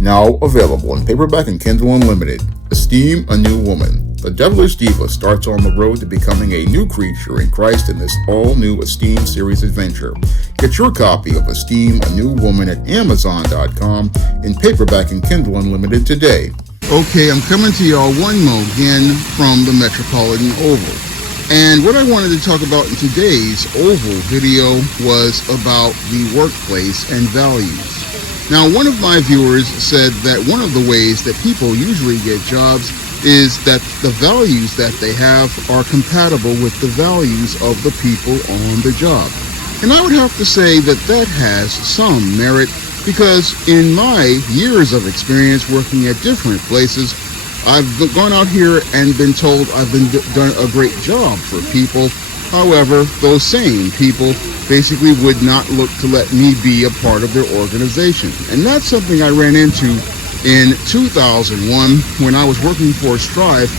Now available in paperback and Kindle Unlimited. Esteem a New Woman. The devilish diva starts on the road to becoming a new creature in Christ in this all-new Esteem series adventure. Get your copy of Esteem a New Woman at Amazon.com in paperback and Kindle Unlimited today. Okay, I'm coming to y'all one more again from the Metropolitan Oval. And what I wanted to talk about in today's Oval video was about the workplace and values. Now, one of my viewers said that one of the ways that people usually get jobs is that the values that they have are compatible with the values of the people on the job. And I would have to say that that has some merit, because in my years of experience working at different places, I've gone out here and been told I've done a great job for people. However, those same people basically would not look to let me be a part of their organization. And that's something I ran into in 2001 when I was working for Strive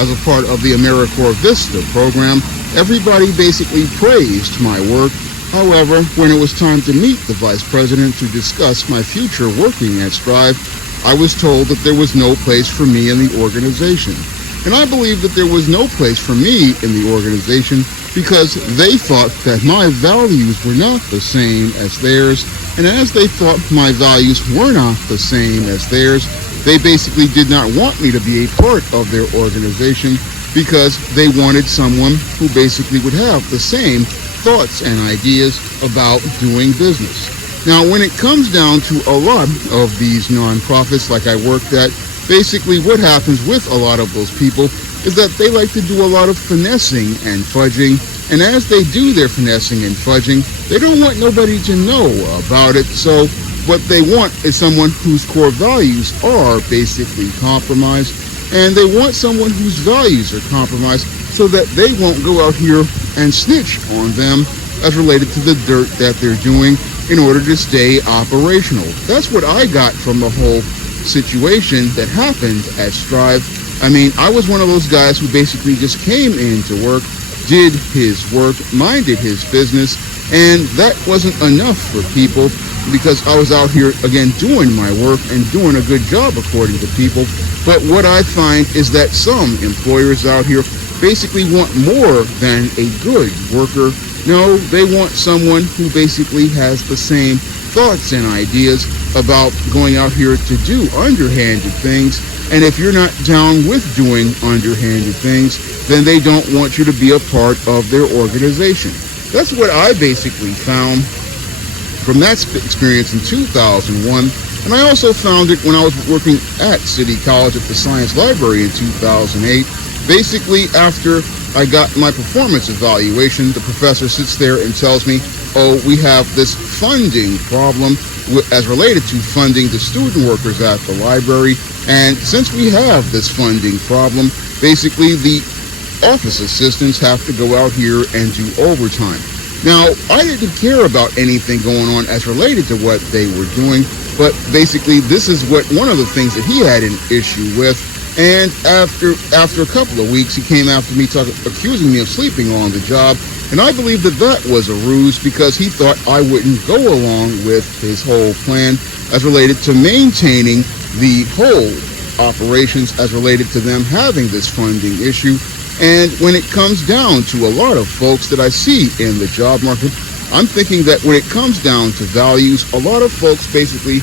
as a part of the AmeriCorps Vista program. Everybody basically praised my work. However, when it was time to meet the vice president to discuss my future working at Strive, I was told that there was no place for me in the organization. And I believe that there was no place for me in the organization because they thought that my values were not the same as theirs. And as they thought my values were not the same as theirs, they basically did not want me to be a part of their organization because they wanted someone who basically would have the same thoughts and ideas about doing business. Now, when it comes down to a lot of these nonprofits like I worked at, basically what happens with a lot of those people is that they like to do a lot of finessing and fudging. And as they do their finessing and fudging, they don't want nobody to know about it. So what they want is someone whose core values are basically compromised. And they want someone whose values are compromised so that they won't go out here and snitch on them as related to the dirt that they're doing in order to stay operational. That's what I got from the whole situation that happened at Strive. I mean, I was one of those guys who basically just came into work, did his work, minded his business, and that wasn't enough for people because I was out here, again, doing my work and doing a good job according to people. But what I find is that some employers out here basically want more than a good worker. No, they want someone who basically has the same thoughts and ideas about going out here to do underhanded things. And if you're not down with doing underhanded things, then they don't want you to be a part of their organization. That's what I basically found from that experience in 2001. And I also found it when I was working at City College at the Science Library in 2008. Basically, after I got my performance evaluation, the professor sits there and tells me, oh, we have this funding problem as related to funding the student workers at the library. And since we have this funding problem, basically the office assistants have to go out here and do overtime. Now, I didn't care about anything going on as related to what they were doing, but basically this is what one of the things that he had an issue with. And after a couple of weeks, he came after me accusing me of sleeping on the job. And I believe that that was a ruse because he thought I wouldn't go along with his whole plan as related to maintaining the whole operations as related to them having this funding issue. And when it comes down to a lot of folks that I see in the job market, I'm thinking that when it comes down to values, a lot of folks basically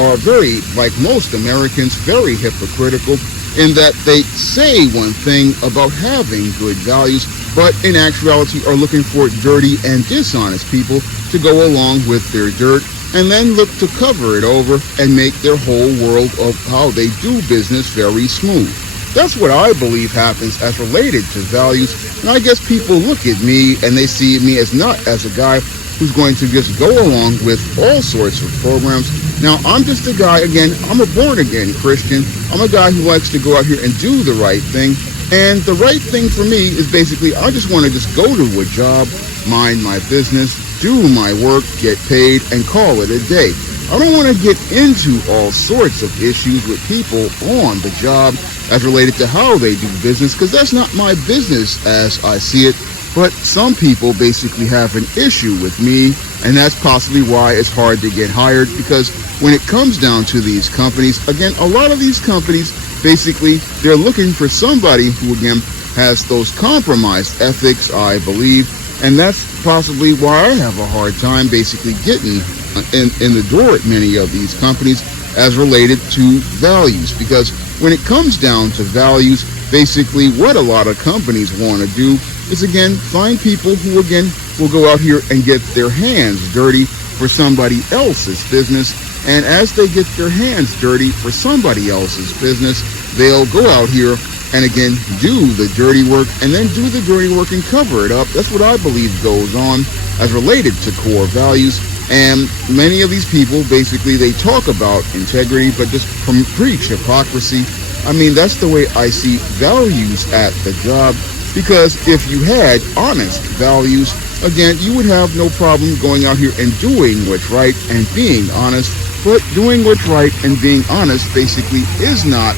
are very, like most Americans, very hypocritical in that they say one thing about having good values, but in actuality are looking for dirty and dishonest people to go along with their dirt and then look to cover it over and make their whole world of how they do business very smooth. That's what I believe happens as related to values. And I guess people look at me and they see me as not as a guy who's going to just go along with all sorts of programs. Now, I'm just a guy, again, I'm a born-again Christian. I'm a guy who likes to go out here and do the right thing. And the right thing for me is basically I just want to just go to a job, mind my business, do my work, get paid, and call it a day. I don't want to get into all sorts of issues with people on the job as related to how they do business, because that's not my business as I see it. But some people basically have an issue with me, and that's possibly why it's hard to get hired, because when it comes down to these companies, again, a lot of these companies, basically, they're looking for somebody who, again, has those compromised ethics, I believe, and that's possibly why I have a hard time basically getting in the door at many of these companies as related to values, because when it comes down to values, basically what a lot of companies want to do is, again, find people who, again, will go out here and get their hands dirty for somebody else's business. And as they get their hands dirty for somebody else's business, they'll go out here and, again, do the dirty work, and then do the dirty work and cover it up. That's what I believe goes on as related to core values. And many of these people, basically, they talk about integrity, but just preach hypocrisy. I mean, that's the way I see values at the job, because if you had honest values, again, you would have no problem going out here and doing what's right and being honest. But doing what's right and being honest basically is not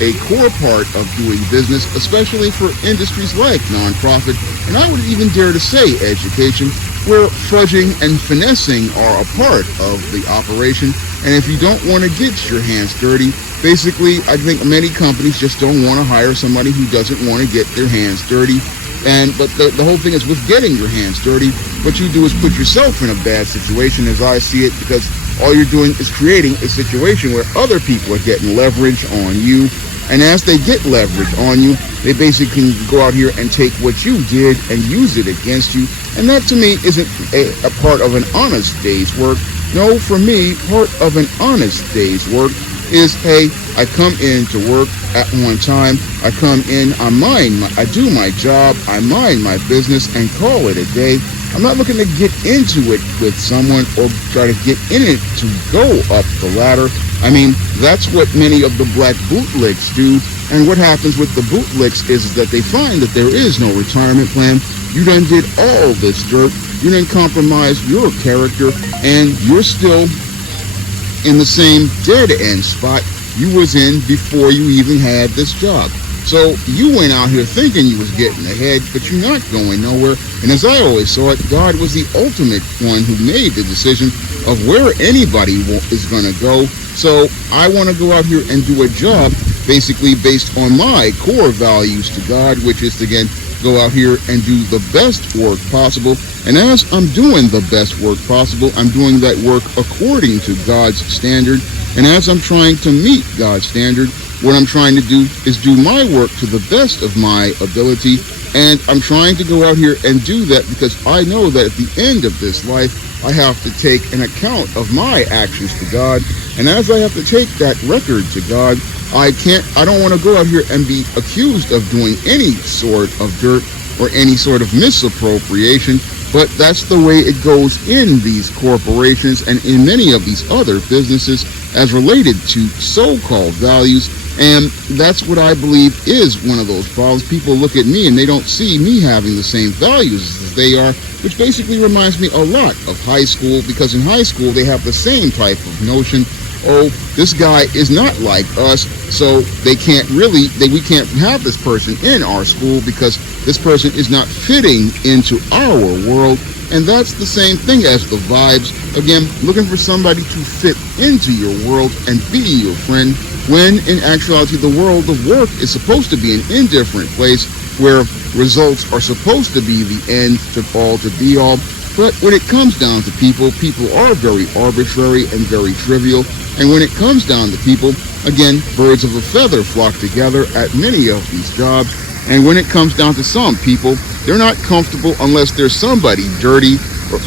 a core part of doing business, especially for industries like nonprofit, and I would even dare to say education, where fudging and finessing are a part of the operation. And if you don't want to get your hands dirty, basically, I think many companies just don't want to hire somebody who doesn't want to get their hands dirty. But the whole thing is, with getting your hands dirty, what you do is put yourself in a bad situation, as I see it, because all you're doing is creating a situation where other people are getting leverage on you. And as they get leverage on you, they basically can go out here and take what you did and use it against you. And that, to me, isn't a part of an honest day's work. No, for me, part of an honest day's work is, hey, I come in to work at one time, I come in, I do my job, I mind my business, and call it a day. I'm not looking to get into it with someone or try to get in it to go up the ladder. I mean, that's what many of the black bootlicks do. And what happens with the bootlicks is that they find that there is no retirement plan. You done did all this dirt. You done compromised your character, and you're still in the same dead-end spot you was in before you even had this job. So you went out here thinking you was getting ahead, but you're not going nowhere. And as I always saw it, God was the ultimate one who made the decision of where anybody is going to go. So I want to go out here and do a job basically based on my core values to God, which is to, again, go out here and do the best work possible. And as I'm doing the best work possible, I'm doing that work according to God's standard. And as I'm trying to meet God's standard, what I'm trying to do is do my work to the best of my ability. And I'm trying to go out here and do that because I know that at the end of this life, I have to take an account of my actions to God. And as I have to take that record to God, I don't want to go out here and be accused of doing any sort of dirt or any sort of misappropriation. But that's the way it goes in these corporations and in many of these other businesses as related to so-called values. And that's what I believe is one of those problems. People look at me and they don't see me having the same values as they are, which basically reminds me a lot of high school, because in high school they have the same type of notion. Oh, this guy is not like us, so we can't have this person in our school because this person is not fitting into our world. And that's the same thing as the vibes. Again, looking for somebody to fit into your world and be your friend, when in actuality the world of work is supposed to be an indifferent place where results are supposed to be the end to be all. But when it comes down to people, people are very arbitrary and very trivial. And when it comes down to people, again, birds of a feather flock together at many of these jobs. And when it comes down to some people, they're not comfortable unless there's somebody dirty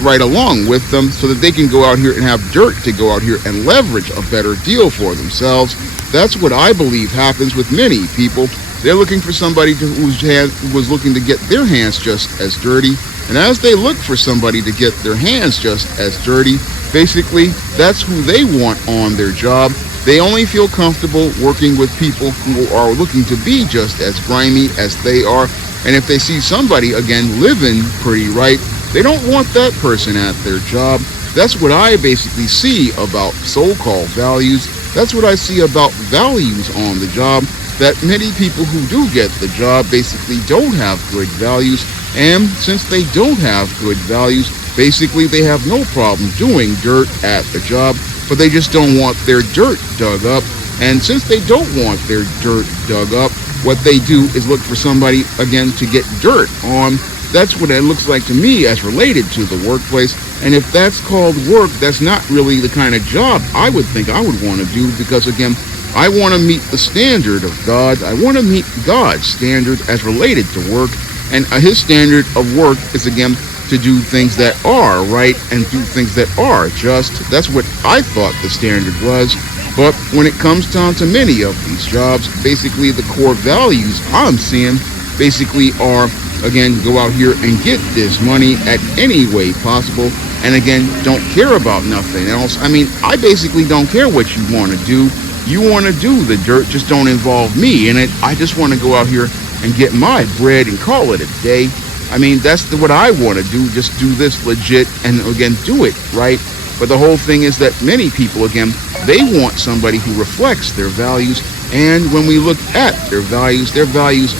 right along with them so that they can go out here and have dirt to go out here and leverage a better deal for themselves. That's what I believe happens with many people. They're looking for somebody who was looking to get their hands just as dirty. And as they look for somebody to get their hands just as dirty, basically, that's who they want on their job. They only feel comfortable working with people who are looking to be just as grimy as they are. And if they see somebody, again, living pretty right, they don't want that person at their job. That's what I basically see about so-called values. That's what I see about values on the job. that many people who do get the job basically don't have good values, and since they don't have good values, basically they have no problem doing dirt at the job, but they just don't want their dirt dug up. And since they don't want their dirt dug up, what they do is look for somebody, again, to get dirt on. That's what it looks like to me as related to the workplace. And if that's called work, that's not really the kind of job I would think I would want to do, because, again, I want to meet the standard of God. I want to meet God's standard as related to work. And his standard of work is, again, to do things that are right and do things that are just. That's what I thought the standard was. But when it comes down to many of these jobs, basically the core values I'm seeing basically are, again, go out here and get this money at any way possible. And again, don't care about nothing else. I mean, I basically don't care what you want to do. You want to do the dirt, just don't involve me in it. I just want to go out here and get my bread and call it a day. I mean, that's what I want to do, just do this legit and, again, do it right. But the whole thing is that many people, again, they want somebody who reflects their values. And when we look at their values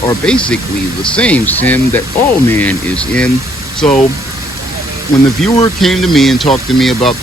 are basically the same sin that all man is in. So when the viewer came to me and talked to me about,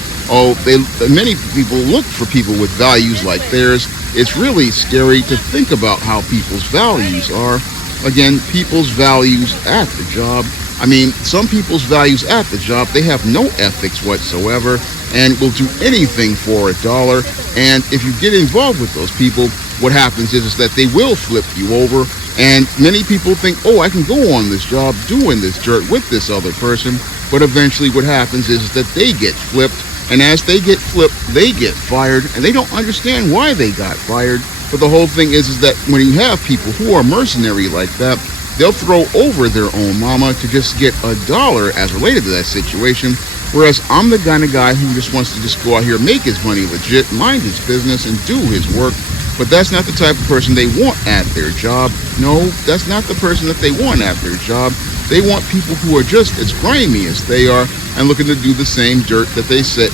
many people look for people with values like theirs, it's really scary to think about how people's values are. Again, people's values at the job. I mean, some people's values at the job, they have no ethics whatsoever and will do anything for $1. And if you get involved with those people, what happens is that they will flip you over. And many people think, I can go on this job doing this dirt with this other person. But eventually what happens is that they get flipped. And as they get flipped, they get fired. And they don't understand why they got fired. But the whole thing is that when you have people who are mercenary like that, they'll throw over their own mama to just get $1 as related to that situation. Whereas I'm the kind of guy who just wants to just go out here, make his money legit, mind his business, and do his work. But that's not the type of person they want at their job. No, that's not the person that they want at their job. They want people who are just as grimy as they are and looking to do the same dirt that they say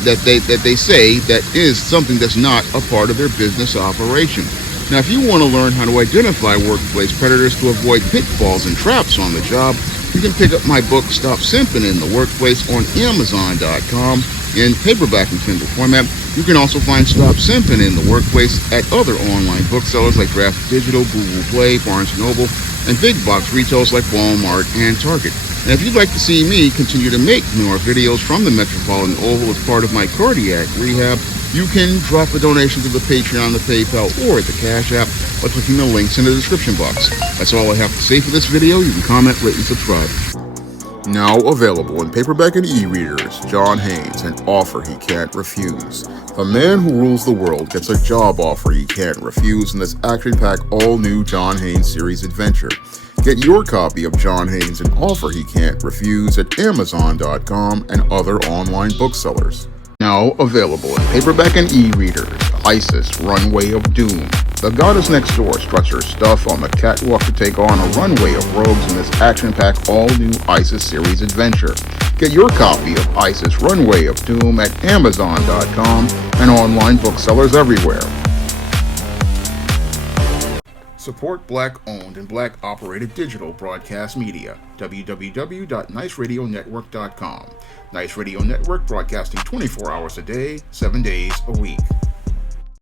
that is something that's not a part of their business operation. Now, if you want to learn how to identify workplace predators to avoid pitfalls and traps on the job, you can pick up my book, Stop Simping in the Workplace, on Amazon.com in paperback and Kindle format. You can also find Stop Simping in the Workplace at other online booksellers like Draft Digital, Google Play, Barnes & Noble, and big box retailers like Walmart and Target. And if you'd like to see me continue to make more videos from the Metropolitan Oval as part of my cardiac rehab, you can drop a donation to the Patreon, the PayPal, or the Cash App by clicking the links in the description box. That's all I have to say for this video. You can comment, rate, and subscribe. Now available in paperback and e-readers, John Haynes, An Offer He Can't Refuse. The man who rules the world gets a job offer he can't refuse in this action-packed all-new John Haynes series adventure. Get your copy of John Haynes, An Offer He Can't Refuse at Amazon.com and other online booksellers. Now available in paperback and e-readers, Isis, Runway of Doom. The goddess next door struts her stuff on the catwalk to take on a runway of rogues in this action-packed all-new Isis series adventure. Get your copy of Isis, Runway of Doom at Amazon.com and online booksellers everywhere. Support Black-owned and Black-operated digital broadcast media. www.niceradionetwork.com. Nice Radio Network, broadcasting 24 hours a day, 7 days a week.